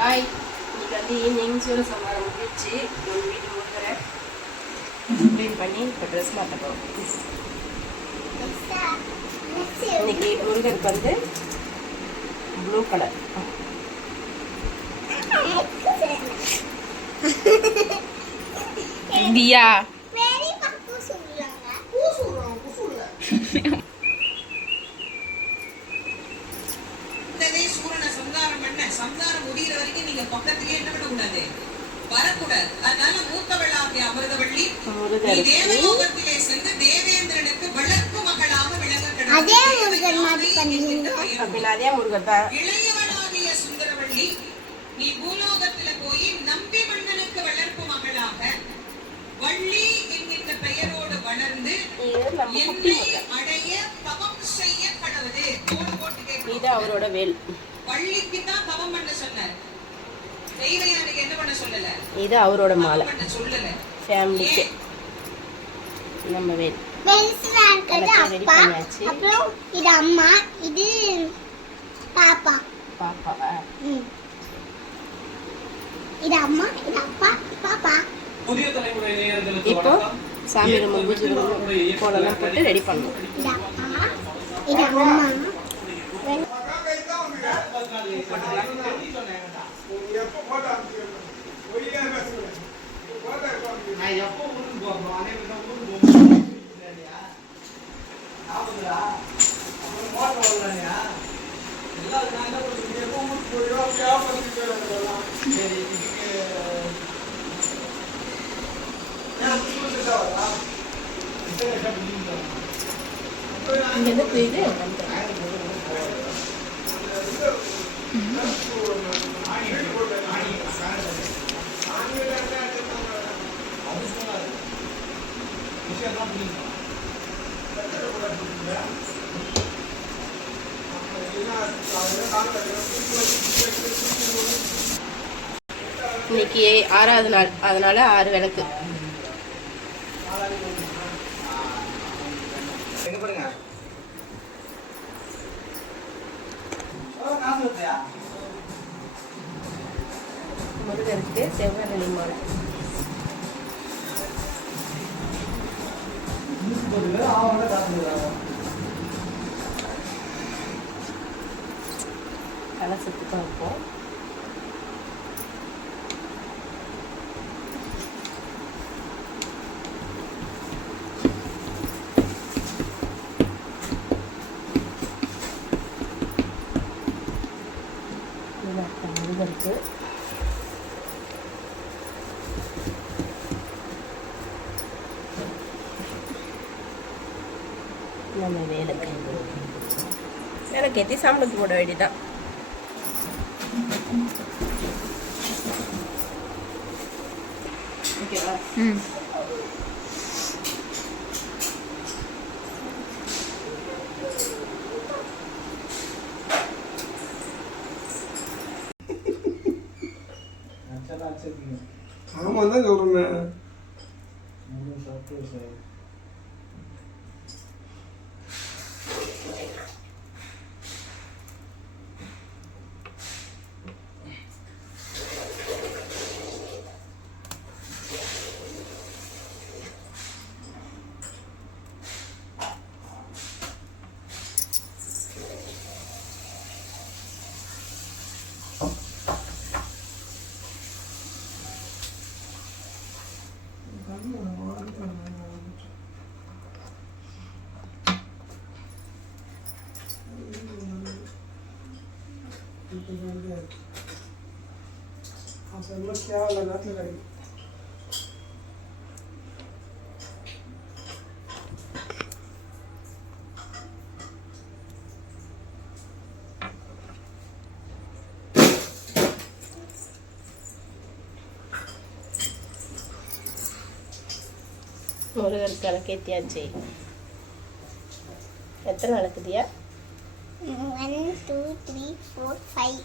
Hi, இன்னைக்கு வந்து evening Soorasamharam முடிச்சு ஒரு வீட்டு முருகரை க்ளீன் பண்ணி இப்போ ட்ரெஸ் மாற்ற போகிறோம். இன்னைக்கு முருகருக்கு வந்து ப்ளூ கலர். தியா சம்சாரம் முடிகிற வரைக்கும் நீங்க பக்கத்திலே என்ன பண்ணக்கூடாது, வரக்கூடாது. அதனால மூத்தவளாகிய அமிர்தவள்ளி தேவலோகத்திலே சென்று தேவேந்திரனுக்கு வளர்ப்பு மகளாக விளங்க இளையவளாகிய சுந்தரவள்ளி நீ பூலோகத்தில போய் நம்பி மன்னனுக்கு வளர்ப்பு மகளாக வள்ளி என்கின்ற பெயரோடு வளர்ந்து என்னை அடைய தவம் செய்ய கடவுளே போட்டு கேட்க அவரோட வேல். வள்ளிக்கு தான் தவம் பண்ண சொன்னார், தெய்வயானுக்கு என்ன பண்ண சொல்லல. இது அவரோட மாலை, பண்ண சொல்லல. ஃபேமிலிக்கு நம்ம வேல். அப்பா, அப்புறம் இது அம்மா, இது பாப்பா. பாப்பாவா? இது அம்மா, இது அப்பா, பாப்பா. இப்போ சாமி நம்ம பூஜை கோலெல்லாம் போட்டு ரெடி பண்ணணும். இது அப்பா, இது அம்மா. இங்கே புரியுது. இன்னைக்கு 6வது நாள், அதனால 6 விளக்கு. முருகருக்கு செவ்வரளி மாலை. கலசத்துக்கு தான் இருக்கும். முருகருக்கு நம்ம வேலைக்கேற்றி சாம்பலுக்கு போட வேண்டியதான். ஓகேவா? ஆமா தான் சொல்றேன். क्या लगा लगाई முருகருக்கு விளக்கேற்றியாச்சு. எத்தனை விளக்குதியா? 1 2 3 4 5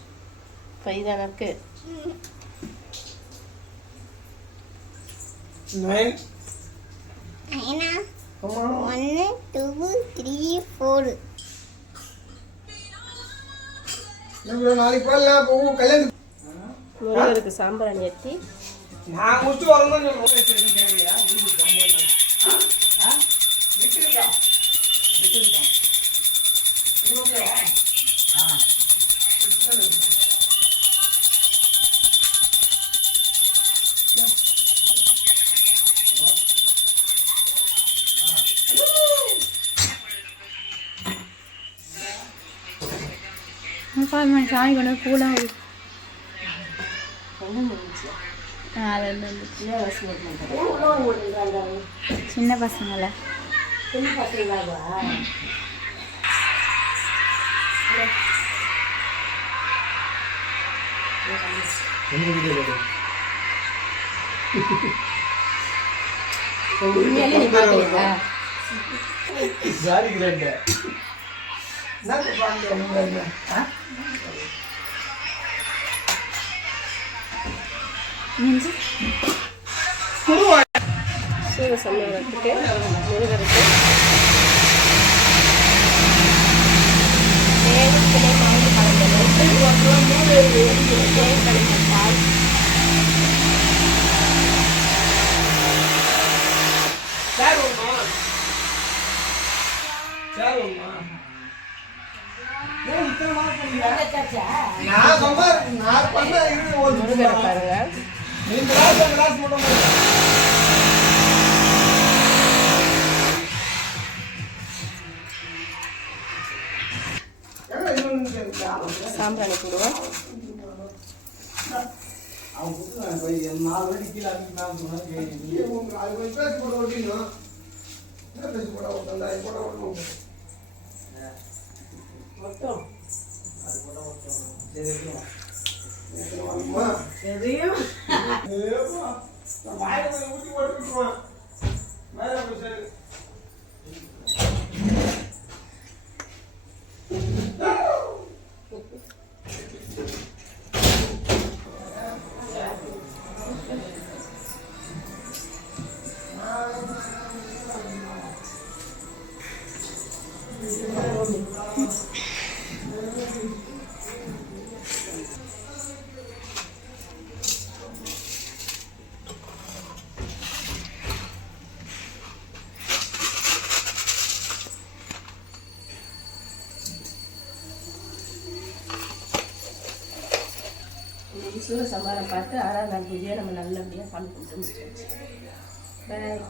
5 தானே இருக்கு. 9 9 1 2 3 4 நாளைக்கு போகல போவோம் கல்யாணத்துக்கு. முருகருக்கு சாம்பிராணி ஏற்றி நான் முடிச்சு வரணும் கேட்கலையா சாமி கொண்டு கூலாம் சின்ன பசங்கள உண்மையாலே நீ பார்க்கலையா? சூரசம்ஹாரத்துக்கு முருகருக்கு தேவத்திலே மாவு கலந்த பால் முருகரை பாருங்க. சாம்பிராணி போடுவோம். சூரசம்ஹாரம் பார்த்து 6ஆம் நாள் பூஜையை நம்ம நல்லபடியாக பண்ணி கொடுத்து முடிச்சாச்சு. பாய்.